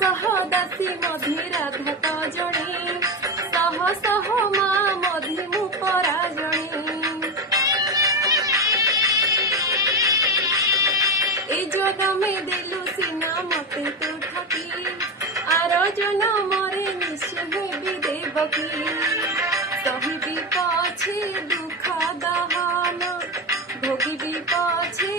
सह दासी मधि राधा तो जणी सह सह माँ मधि मु पराजणी ए जगमे देलु सीना मते तू ठकी आर जनमरे निश्चय भी देवकी सहिबी पछे दुख दहन भोगिबी पछे